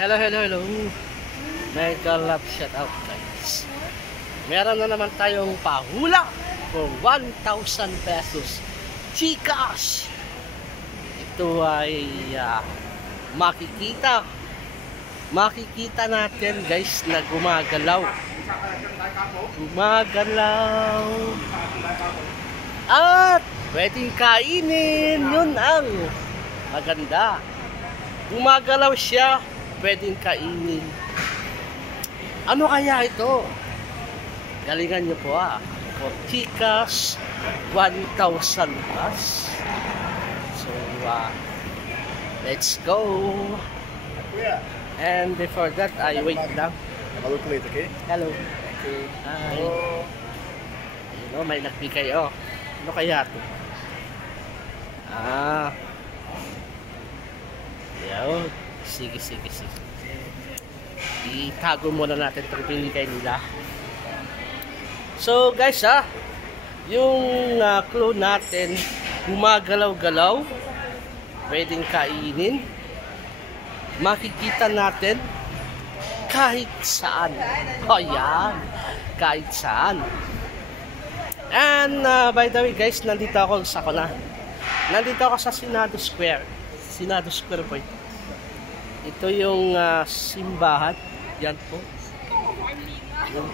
Hello, hello, hello. Mega love shout out guys. Meron na naman tayong pahula for 1,000 pesos. Gcash. Ito ay makikita natin guys na gumagalaw. At pwedeng kainin. Yun ang maganda. Gumagalaw siya, pwedeng kainin. Ano kaya ito? Galingan nyo po for Gcash 1,000 plus. So let's go. And before that, I wait lang. Have a look later, okay? Hello. Thank you. Hi. You know, may nagbigay. Ano kaya ito? Yaw. Sige. Itago muna natin itong binigay nila. So guys yung clue natin, gumagalaw-galaw, pwedeng kainin, makikita natin kahit saan. Yan, kahit saan. And by the way guys, nandito ako sa Senado Square po. Ito yung simbahan. Yan po. Yung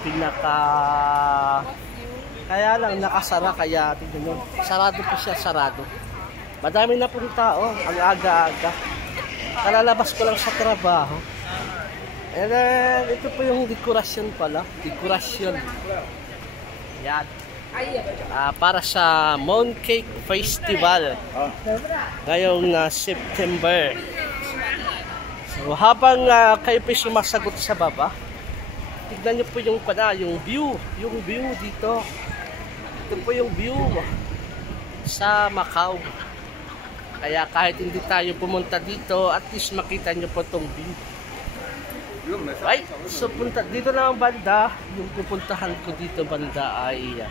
kaya lang nakasara, kaya tingnan nyo. Sarado po siya, sarado. Madami na po ng tao. Ang aga-aga. Kalalabas ko lang sa trabaho. And then, ito po yung dekorasyon pala. Dekorasyon. Yan. Para sa Mooncake Festival. Ngayong September. So, habang kayo po sumasagot sa baba, tignan nyo po yung view dito. Ito po yung view sa Macau. Kaya kahit hindi tayo pumunta dito, at least makita nyo po itong view. Right? So dito na ang banda. Yung pupuntahan ko dito banda ay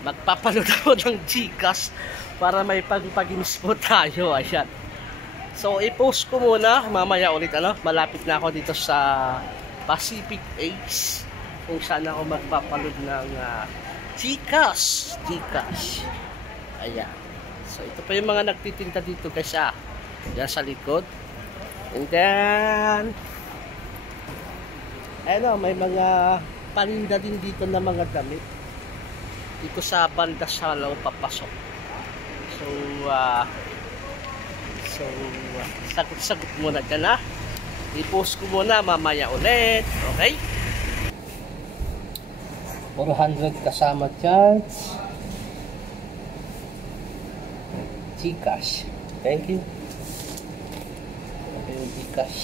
magpapanood ako ng Gcash para may pag-games po tayo. Ayan. So i-post ko muna mamaya ulit malapit na ako dito sa Pacific Ace kung saan ako magpapaload ng Gcash. Ayan. So ito pa yung mga nagtitinda dito guys yan sa likod. And then may mga paninda din dito na mga damit dito sa banda sa loob papasok. So sagot muna dyan i-post ko muna mamaya ulit. Okay, 400 kasama charge. Gcash. Thank you. Okay, yung Gcash.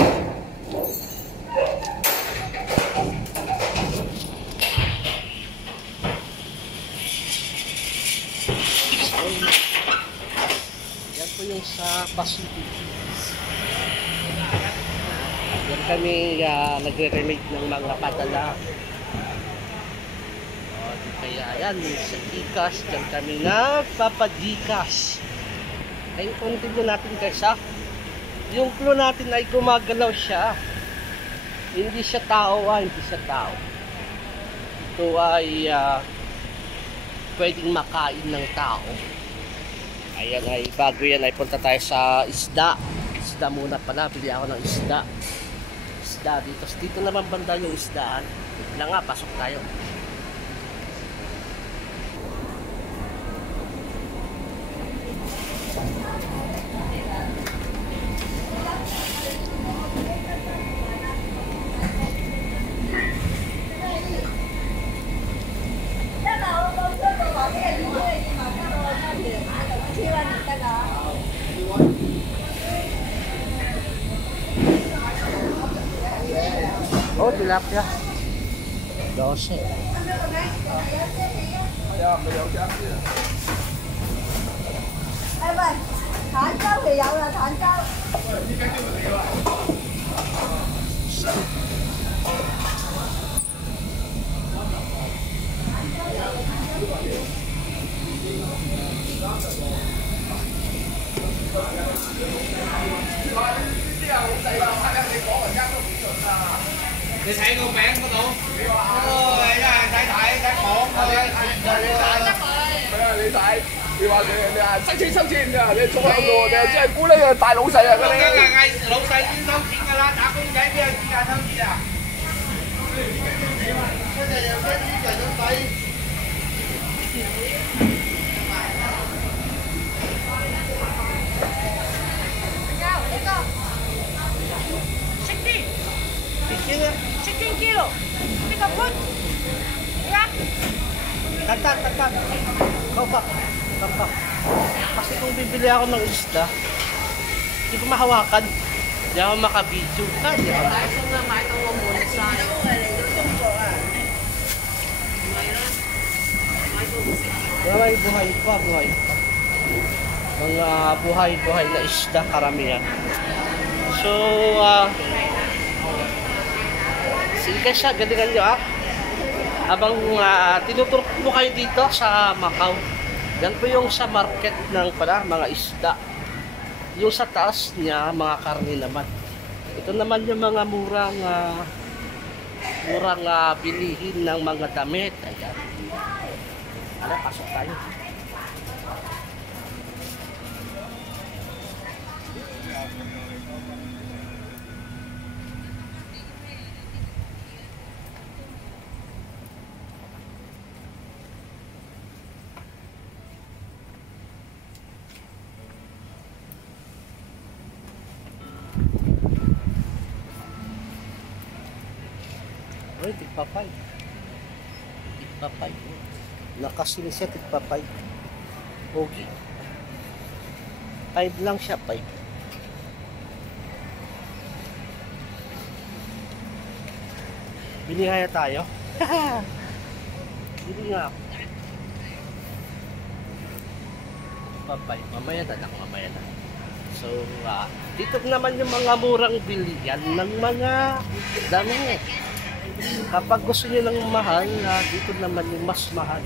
Yan po yung sa Pacific. Yan kami nagre-remake ng mga padala. Kaya yan, sa Gcash, yan kami nagpapa-Gcash. Ay, continue natin guys yung clue natin ay gumagalaw siya. Hindi siya tao Ito ay pwedeng makain ng tao. Ayan ay, bago yan ay punta tayo sa isda muna pala. Bili ako ng isda dito naman banda yung isdaan. Lang pasok tayo. Tilapia 12. 你睇個名嗰度，哦，一係睇網嗰啲，你睇，你話收錢㗎，你左右㗎，你即係估呢個大老細啊嗰啲。梗係嗌老細先收錢㗎啦，打工仔邊有時間收錢啊？嗰隻又跟住人咁睇。16 kilo. Pick up food. Yeah. Tantan. Kapak. Kasi kung bibili ako ng isda, hindi ko mahawakan. Hindi ako makabidyo. Hindi ako buhay pa. Mga buhay na isda karamihan. So, sige siya, galingan nyo habang tinuturo mo kayo dito sa Macau. Yan po yung sa market ng mga isda. Yung sa taas niya, mga karne naman. Ito naman yung mga murang bilihin ng mga damit. Ayan. Pasok tayo. Oy, tigpapay. Nakasili siya, tigpapay. Pogi. 5 lang siya, 5. Bili kaya tayo? Bili nga ako. Tigpapay. Mamaya na. So, dito naman yung mga murang bilihan ng mga damit. Kapag gusto niyo ng mahal, dito naman yung mas mahal.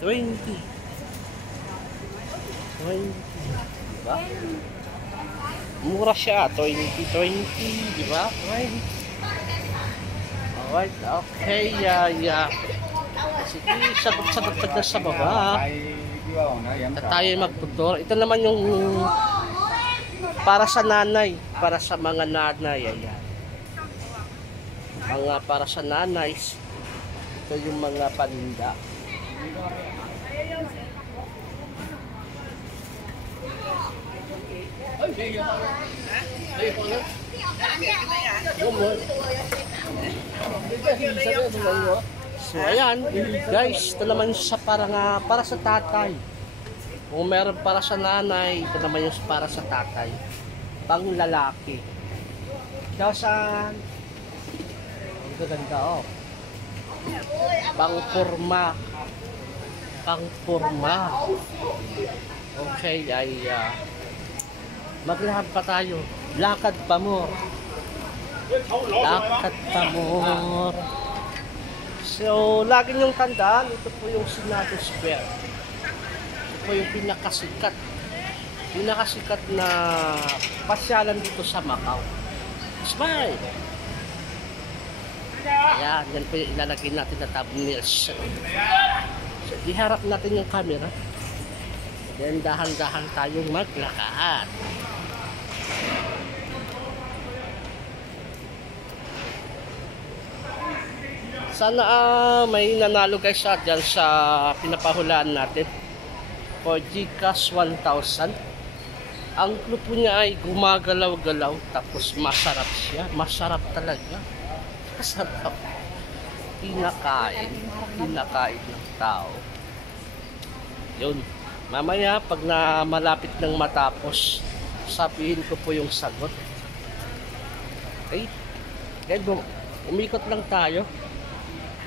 $20. Diba? Mura siya. $20, diba? Alright, okay. Sige, sagot pa sa baba. Tayo magtutur. Ito naman yung para sa nanay. Para sa mga nanay. Ayan. Mga para sa nanay. Ito yung mga paninda. So ayan guys, ito naman sa para sa tatay. Kung meron para sa nanay, ito naman yung para sa tatay. Pang lalaki. Ikaw saan? Ito ganda oh. Pang porma. Okay, ay maglakad pa tayo. Lakad pa more. So, lagi niyong tandaan, ito po yung Senado Square. Ito po yung pinakasikat na pasyalan dito sa Macau. Smile! Ayan, yan po yung ilalagay natin na thumbnails. So, iharap natin yung camera. Then, dahan-dahan tayong maglakad. Sana may nanalo guys dyan sa pinapahulaan natin. For GCash 1,000. Ang clue po niya ay gumagalaw-galaw. Tapos masarap siya. Masarap talaga. Masarap. Pinakain ng tao. Yun. Mamaya pag malapit ng matapos, sasabihin ko po yung sagot. Okay? Ngayon, umikot lang tayo.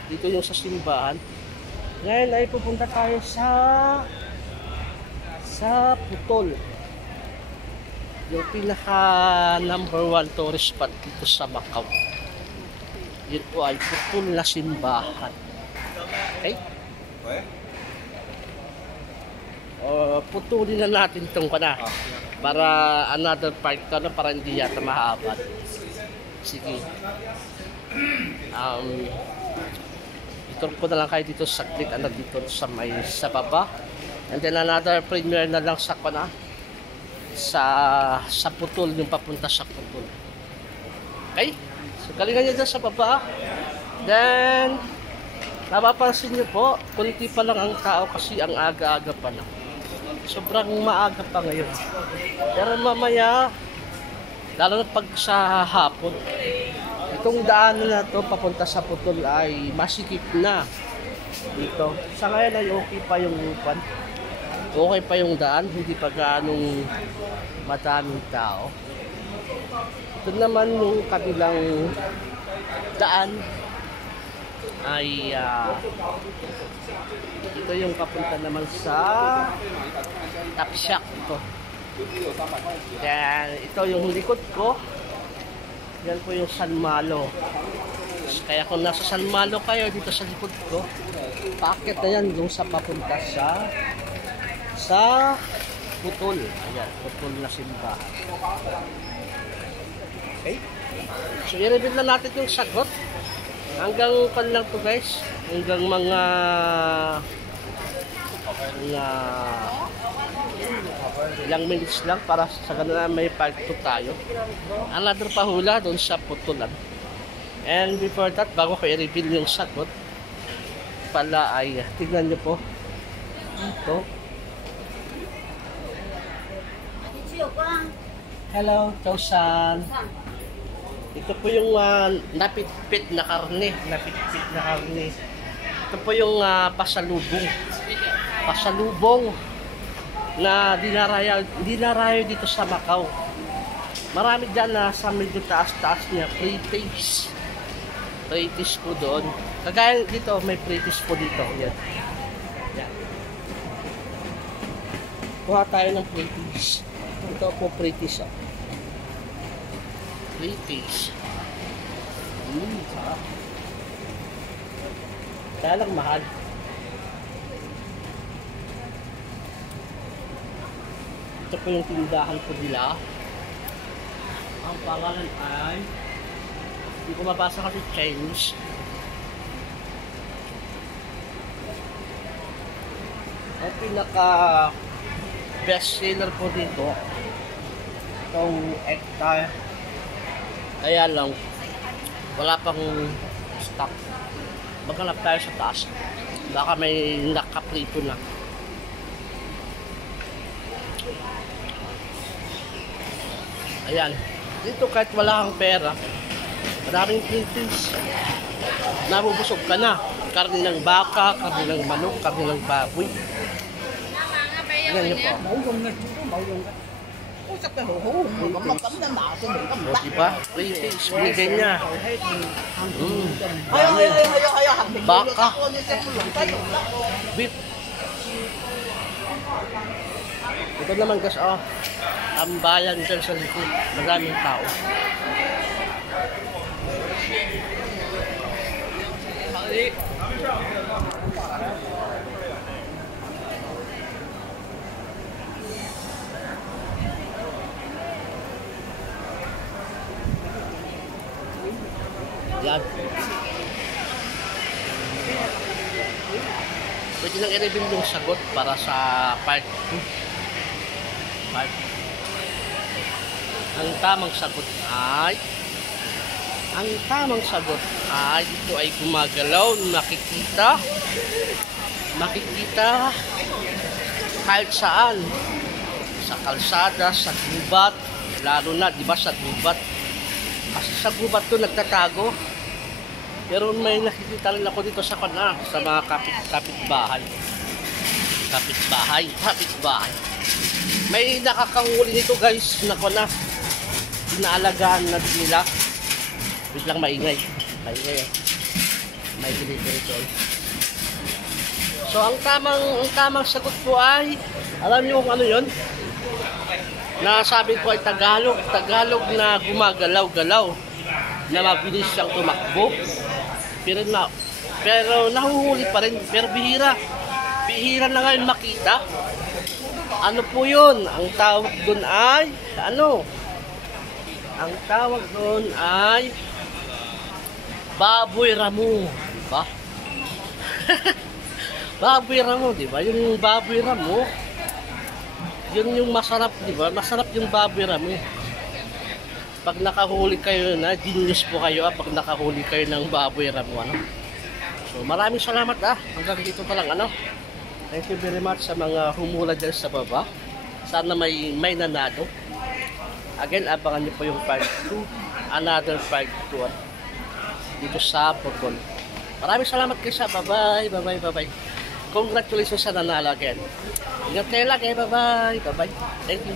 Dito yung sa simbahan. Ngayon ay pupunta tayo sa Putol. Yung pinaka #1 tourist spot dito sa Macau. Yun po ay Putol na simbahan. Okay? Putulin na natin itong kana para another part ka na para hindi yata mahaba. Sige. Ito po na lang kayo dito sa click dito sa baba. And then another premiere na lang sa kana sa Putol, yung papunta sa Putol. Okay? So galingan nyo dyan sa baba. Then napapansin nyo po, kunti pa lang ang tao kasi ang aga-aga pa lang. Sobrang maaga pa ngayon. Pero mamaya, lalo na pag sa hapon, itong daan na to papunta sa Putol ay masikip na dito. Sa ngayon ay okay pa yung upan. Okay pa yung daan, hindi pa gaanong madaming tao. Ito naman yung kabilang daan ay ito yung papunta naman sa Tapsiak ito. Then ito yung likod ko. Yan po yung San Malo. Kaya kung nasa San Malo kayo dito sa likod ko, paakit na yan yung sa papunta sa Putol. Ayan, Putol na simbahan. Okay? So i-reveal na natin yung sagot. Hanggang pan lang to guys. Hanggang mga ilang minutes lang para sa ganun na may part 2 tayo. Another pahula doon sa Putulan. And before that, bago ko i-reveal yung sagot pala ay tignan nyo po ito. Hello, Chausan. Ito po yung napitpit na karne. Ito po yung pasalubong. Pasalubong na dinarayo dito sa Macau. Marami dyan na sa medyo taas-taas niya. Pre-taste. Pre-taste po doon. Kagaya dito, may pre-taste po dito. Yan. Yan. Kuha tayo ng pre-taste. Ito po pre-taste. Pre-taste. Sarap. Kaya lang mahal. Ito po yung tindahan po nila. Ang pangalan ay hindi ko mabasa kasi Chinese. Ang pinaka best seller po dito itong hectare. Kaya lang wala pang stock. Maghanap tayo sa taas. Baka may nakaprito na. Ayan. Dito kahit wala kang pera, maraming printings. Nabubusog ka na. Karne ng baka, karne ng manok, karne ng baboy. Ayan nyo po. Diba? Printings. Binigay niya. Baka. Beef. Ito naman guys, ang bayan dyan sa likod. Maraming tao. Yan. Pwede nang i-reveal yung sagot para sa part 2. Ang tamang sagot ay ito ay gumagalaw, makikita kahit saan, sa kalsada, sa gubat, lalo na di ba sa gubat, kasi sa gubat to nagtatago. Pero may nakikita rin ako dito sa sa mga kapitbahay. May nakakahuli nito guys. Nako na. Inaalagaan na nila. Wait lang, maingay. Maingay eh. May dito. So ang tamang sagot po ay, alam niyo kung ano 'yon? Nasabi ko ay Tagalog na gumagalaw-galaw, na mabilis siyang tumakbo. Pero nahuhuli pa rin, pero bihira na ngayon makita. Ano po 'yun? Ang tawag doon ay Ang tawag doon ay baboy ramo, di ba? Baboy ramo, di ba? Yung baboy ramo, yun yung masarap, di ba? Masarap yung baboy ramo. Pag nakahuli kayo na, genius po kayo pag nakahuli kayo ng baboy ramo, ano? So maraming salamat hanggang dito pa lang, ano? Thank you very much sa mga humula dyan sa baba. Sana may nanado. Again, abangan niyo po yung part 2, another part 2 dito sa Borbon. Maraming salamat kayo sa bye bye. Congratulations sa nanalo again. Ingat kayo lagi, bye bye. Thank you.